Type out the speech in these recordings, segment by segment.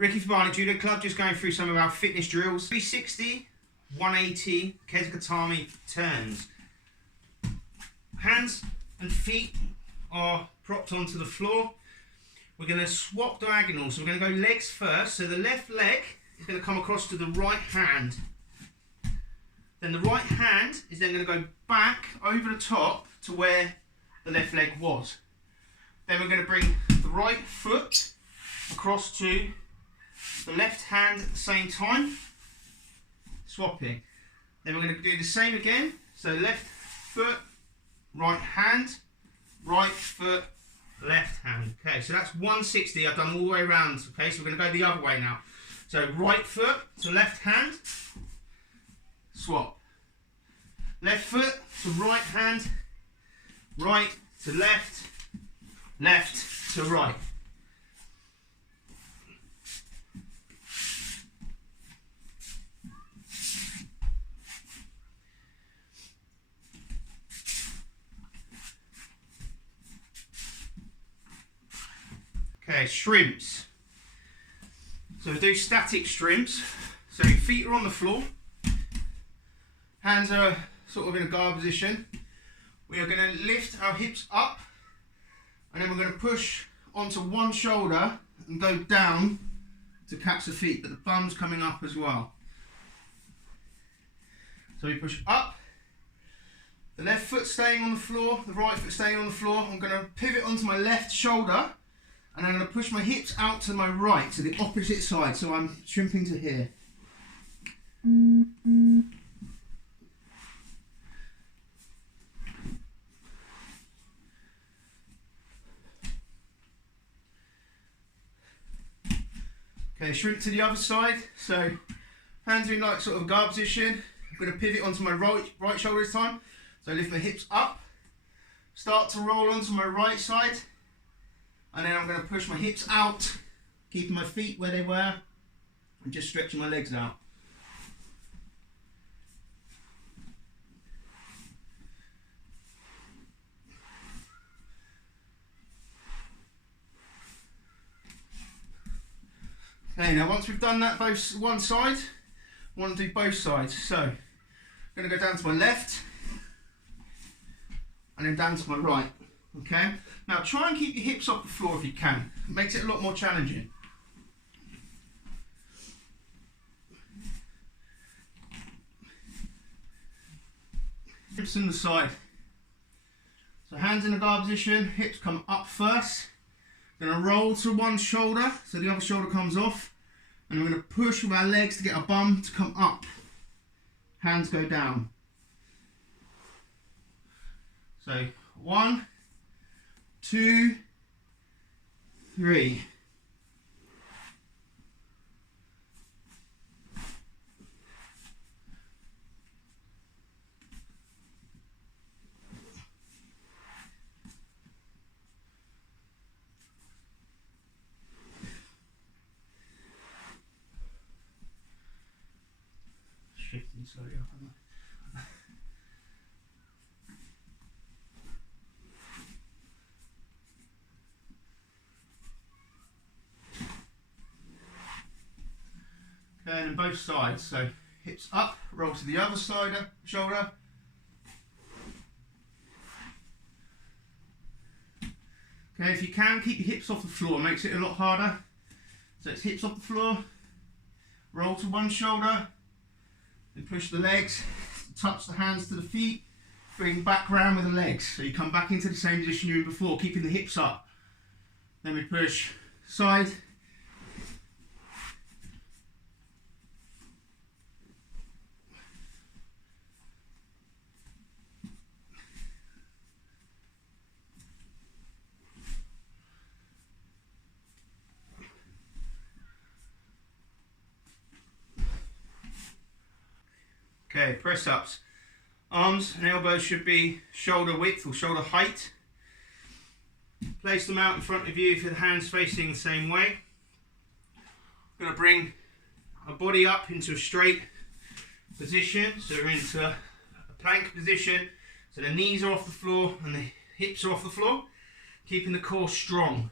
Ricky for Barnet Judo Club, just going through some of our fitness drills. 360, 180, Kesa turns. Hands and feet are propped onto the floor. We're going to swap diagonals, so we're going to go legs first. So the left leg is going to come across to the right hand. Then the right hand is then going to go back over the top to where the left leg was. Then we're going to bring the right foot across to the left hand at the same time, swapping. Then we're going to do the same again. So left foot, right hand, right foot, left hand. Okay, so that's 160. I've done all the way around. Okay, so we're going to go the other way now. So right foot to left hand, swap. Left foot to right hand, right to left, left to right. Okay, shrimps. So we do static shrimps. So your feet are on the floor, hands are sort of in a guard position. We are going to lift our hips up, and then we're going to push onto one shoulder and go down to catch the feet, but the bum's coming up as well. So we push up, the left foot staying on the floor, the right foot staying on the floor. I'm going to pivot onto my left shoulder, and I'm going to push my hips out to my right, to the opposite side, so I'm shrimping to here. Okay, shrimp to the other side, so hands are in like sort of a guard position. I'm going to pivot onto my right shoulder this time, so I lift my hips up, start to roll onto my right side, and then I'm going to push my hips out, keeping my feet where they were, and just stretching my legs out. Okay, now once we've done that both one side, I want to do both sides. So I'm going to go down to my left and then down to my right. Okay, now try and keep your hips off the floor if you can. It makes it a lot more challenging. Hips in the side. So hands in the guard position, hips come up first. Going to roll to one shoulder, so the other shoulder comes off, and we're going to push with our legs to get our bum to come up. Hands go down. So 1, 2, 3. Shifting slowly up, am I? Okay, and both sides, so hips up, roll to the other side, shoulder. Okay, if you can, keep your hips off the floor, makes it a lot harder. So it's hips off the floor, roll to one shoulder, then push the legs, touch the hands to the feet, bring back round with the legs. So you come back into the same position you were in before, keeping the hips up. Then we push side, okay, press ups. Arms and elbows should be shoulder width or shoulder height. Place them out in front of you with the hands facing the same way. I'm going to bring our body up into a straight position, so we're into a plank position. So the knees are off the floor and the hips are off the floor, keeping the core strong.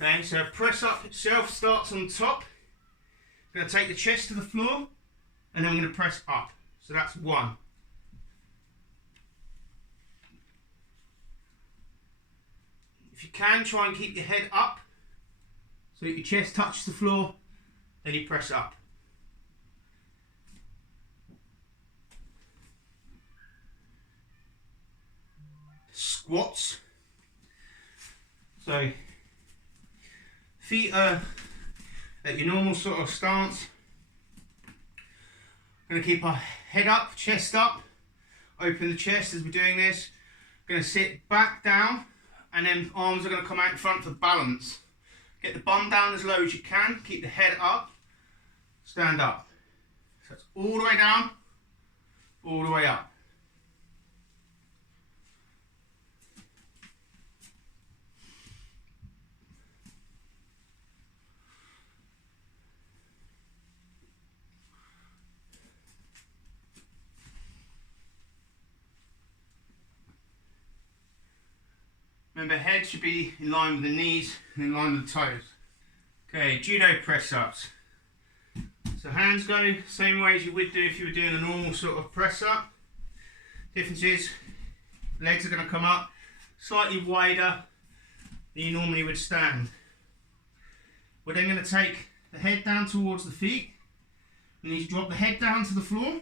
Okay, so press up itself starts on top. I'm going to take the chest to the floor, and then I'm going to press up. So that's 1. If you can, try and keep your head up so that your chest touches the floor, then you press up. Squats. So feet are at your normal sort of stance. Going to keep our head up, chest up, open the chest as we're doing this. Going to sit back down, and then arms are going to come out in front for balance. Get the bum down as low as you can, keep the head up, stand up. So it's all the way down, all the way up. Remember, head should be in line with the knees and in line with the toes. Okay, judo press ups. So hands go same way as you would do if you were doing a normal sort of press up. Difference is, legs are going to come up slightly wider than you normally would stand. We're then going to take the head down towards the feet. We need to drop the head down to the floor.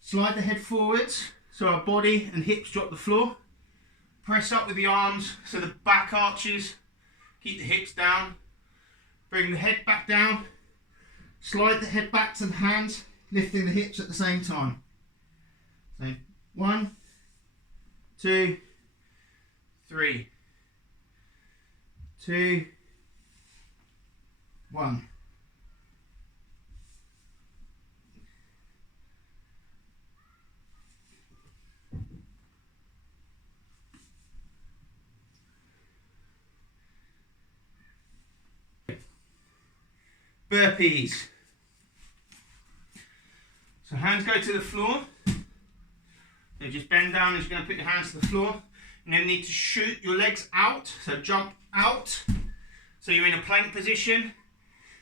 Slide the head forwards so our body and hips drop the floor. Press up with the arms so the back arches, keep the hips down, bring the head back down, slide the head back to the hands, lifting the hips at the same time. So 1, 2, 3, 2, 1. Burpees. So hands go to the floor. So just bend down as you're going to put your hands to the floor. And then need to shoot your legs out. So jump out. So you're in a plank position.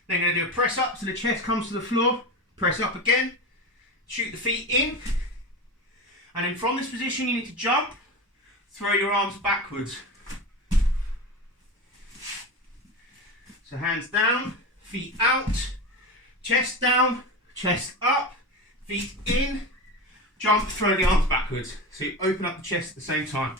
Then you're going to do a press up so the chest comes to the floor. Press up again. Shoot the feet in. And then from this position you need to jump. Throw your arms backwards. So hands down. Feet out, chest down, chest up, feet in, jump, throw the arms backwards. So you open up the chest at the same time.